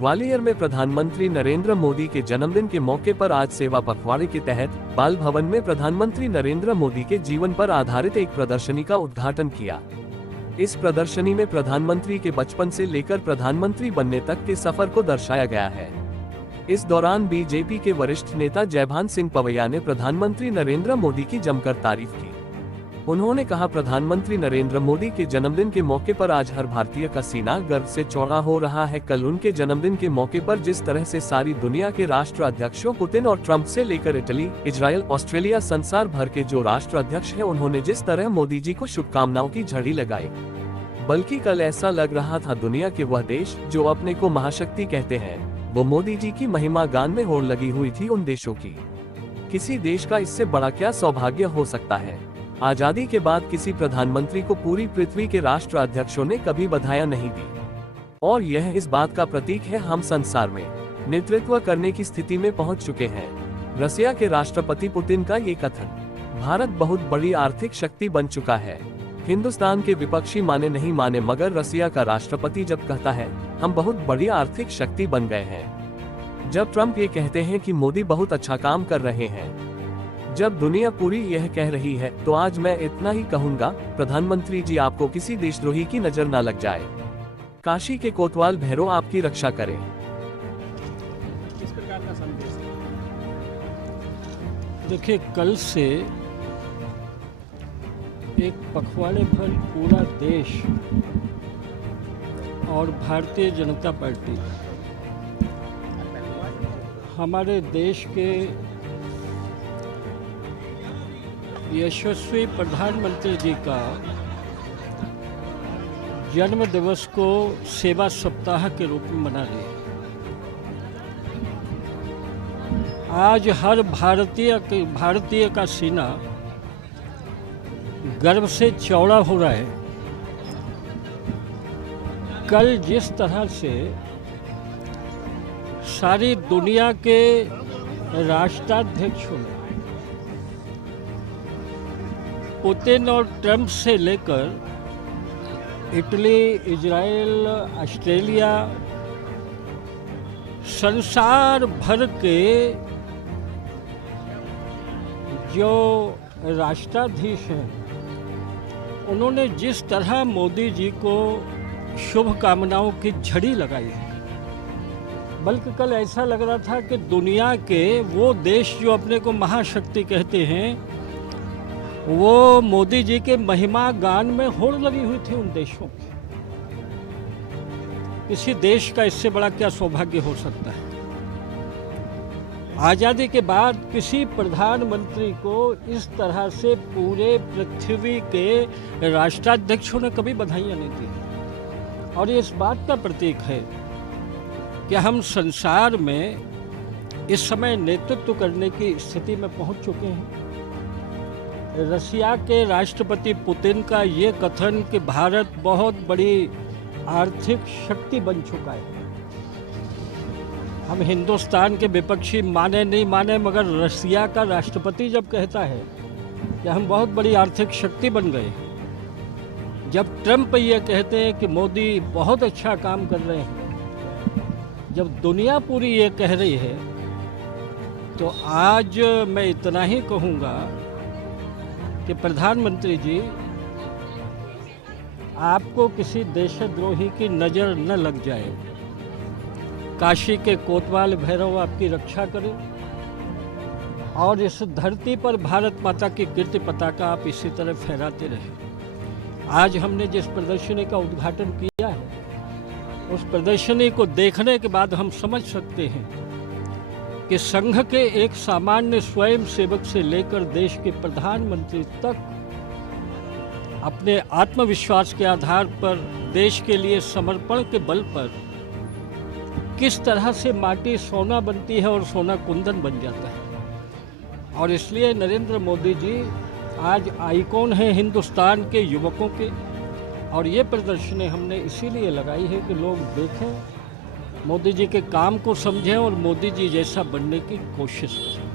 ग्वालियर में प्रधानमंत्री नरेंद्र मोदी के जन्मदिन के मौके पर आज सेवा पखवाड़े के तहत बाल भवन में प्रधानमंत्री नरेंद्र मोदी के जीवन पर आधारित एक प्रदर्शनी का उद्घाटन किया। इस प्रदर्शनी में प्रधानमंत्री के बचपन से लेकर प्रधानमंत्री बनने तक के सफर को दर्शाया गया है। इस दौरान बीजेपी के वरिष्ठ नेता जयभान सिंह पवैया ने प्रधानमंत्री नरेंद्र मोदी की जमकर तारीफ की। उन्होंने कहा, प्रधानमंत्री नरेंद्र मोदी के जन्मदिन के मौके पर आज हर भारतीय का सीना गर्व से चौड़ा हो रहा है। कल उनके जन्मदिन के मौके पर जिस तरह से सारी दुनिया के राष्ट्र अध्यक्षों पुतिन और ट्रंप से लेकर इटली, इजरायल, ऑस्ट्रेलिया, संसार भर के जो राष्ट्र अध्यक्ष हैं, उन्होंने जिस तरह मोदी जी को शुभकामनाओं की झड़ी लगाई, बल्कि कल ऐसा लग रहा था दुनिया के वह देश जो अपने को महाशक्ति कहते हैं, वो मोदी जी की महिमा गान में होड़ लगी हुई थी उन देशों की। किसी देश का इससे बड़ा क्या सौभाग्य हो सकता है। आजादी के बाद किसी प्रधानमंत्री को पूरी पृथ्वी के राष्ट्र अध्यक्षों ने कभी बधाइयां नहीं दी, और यह इस बात का प्रतीक है हम संसार में नेतृत्व करने की स्थिति में पहुंच चुके हैं। रसिया के राष्ट्रपति पुतिन का ये कथन, भारत बहुत बड़ी आर्थिक शक्ति बन चुका है। हिंदुस्तान के विपक्षी माने नहीं माने, मगर रसिया का राष्ट्रपति जब कहता है हम बहुत बड़ी आर्थिक शक्ति बन गए हैं, जब ट्रंप ये कहते हैं कि मोदी बहुत अच्छा काम कर रहे हैं, जब दुनिया पूरी यह कह रही है, तो आज मैं इतना ही कहूंगा, प्रधानमंत्री जी आपको किसी देशद्रोही की नजर न लग जाए। काशी के कोतवाल भैरव आपकी रक्षा करें। किस प्रकार का संदेश? देखिए, कल से एक पखवाड़े भर पूरा देश और भारतीय जनता पार्टी हमारे देश के यशस्वी प्रधानमंत्री जी का जन्म दिवस को सेवा सप्ताह के रूप में मना रहे हैं। आज हर भारतीय का सीना गर्व से चौड़ा हो रहा है। कल जिस तरह से सारी दुनिया के राष्ट्राध्यक्षों ने पुतिन और ट्रंप से लेकर इटली, इजरायल, ऑस्ट्रेलिया, संसार भर के जो राष्ट्राधीश हैं, उन्होंने जिस तरह मोदी जी को शुभकामनाओं की झड़ी लगाई है, बल्कि कल ऐसा लग रहा था कि दुनिया के वो देश जो अपने को महाशक्ति कहते हैं, वो मोदी जी के महिमा गान में होड़ लगी हुई थी उन देशों की। किसी देश का इससे बड़ा क्या सौभाग्य हो सकता है। आज़ादी के बाद किसी प्रधानमंत्री को इस तरह से पूरे पृथ्वी के राष्ट्राध्यक्षों ने कभी बधाइयां नहीं दी, और ये इस बात का प्रतीक है कि हम संसार में इस समय नेतृत्व करने की स्थिति में पहुंच चुके हैं। रसिया के राष्ट्रपति पुतिन का ये कथन कि भारत बहुत बड़ी आर्थिक शक्ति बन चुका है, हम हिंदुस्तान के विपक्षी माने नहीं माने, मगर रसिया का राष्ट्रपति जब कहता है कि हम बहुत बड़ी आर्थिक शक्ति बन गए, जब ट्रंप ये कहते हैं कि मोदी बहुत अच्छा काम कर रहे हैं, जब दुनिया पूरी ये कह रही है, तो आज मैं इतना ही कहूँगा कि प्रधानमंत्री जी, आपको किसी देशद्रोही की नज़र न लग जाए। काशी के कोतवाल भैरव आपकी रक्षा करें, और इस धरती पर भारत माता की कीर्ति पताका आप इसी तरह फहराते रहें। आज हमने जिस प्रदर्शनी का उद्घाटन किया है, उस प्रदर्शनी को देखने के बाद हम समझ सकते हैं कि संघ के एक सामान्य स्वयं सेवक से लेकर देश के प्रधानमंत्री तक अपने आत्मविश्वास के आधार पर देश के लिए समर्पण के बल पर किस तरह से माटी सोना बनती है और सोना कुंदन बन जाता है। और इसलिए नरेंद्र मोदी जी आज आइकॉन हैं हिंदुस्तान के युवकों के, और ये प्रदर्शनी हमने इसीलिए लगाई है कि लोग देखें, मोदी जी के काम को समझें और मोदी जी जैसा बनने की कोशिश करें।